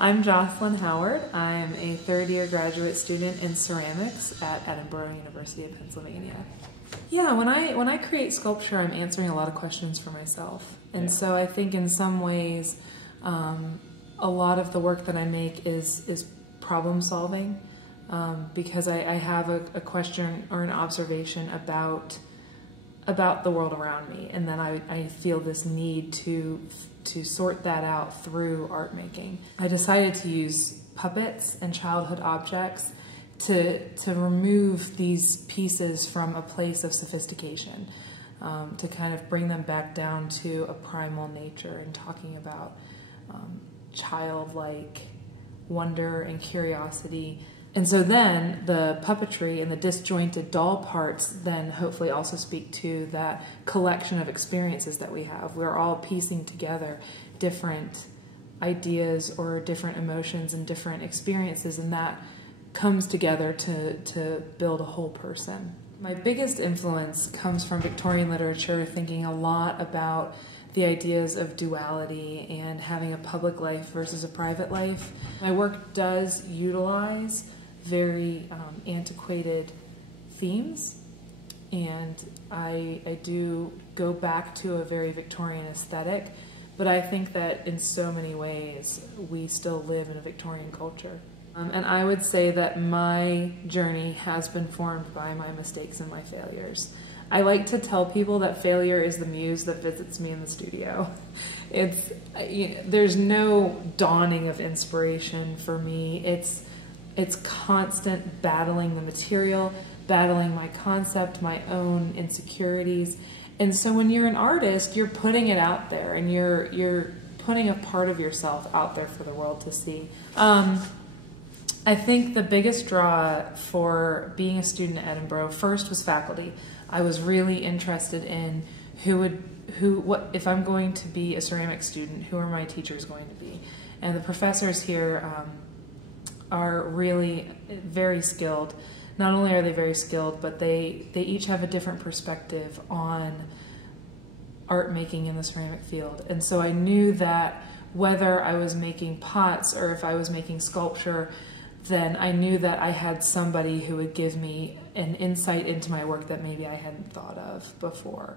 I'm Jocelyn Howard. I'm a third-year graduate student in ceramics at Edinboro University of Pennsylvania. Yeah, when I create sculpture, I'm answering a lot of questions for myself. And so I think in some ways, a lot of the work that I make is problem solving, because I have a question or an observation about the world around me, and then I feel this need to sort that out through art making. I decided to use puppets and childhood objects to remove these pieces from a place of sophistication, to kind of bring them back down to a primal nature and talking about childlike wonder and curiosity. And so then the puppetry and the disjointed doll parts then hopefully also speak to that collection of experiences that we have. We're all piecing together different ideas or different emotions and different experiences, and that comes together to build a whole person. My biggest influence comes from Victorian literature, thinking a lot about the ideas of duality and having a public life versus a private life. My work does utilize very antiquated themes, and I do go back to a very Victorian aesthetic, but I think that in so many ways we still live in a Victorian culture. And I would say that my journey has been formed by my mistakes and my failures. I like to tell people that failure is the muse that visits me in the studio. There's no dawning of inspiration for me. It's constant battling the material, battling my concept, my own insecurities. And so when you're an artist, you're putting it out there, and you're putting a part of yourself out there for the world to see. I think the biggest draw for being a student at Edinboro first was faculty. I was really interested in what if I'm going to be a ceramics student, who are my teachers going to be? And the professors here are really very skilled. Not only are they very skilled, but they each have a different perspective on art making in the ceramic field. And so I knew that whether I was making pots or if I was making sculpture, then I knew that I had somebody who would give me an insight into my work that maybe I hadn't thought of before.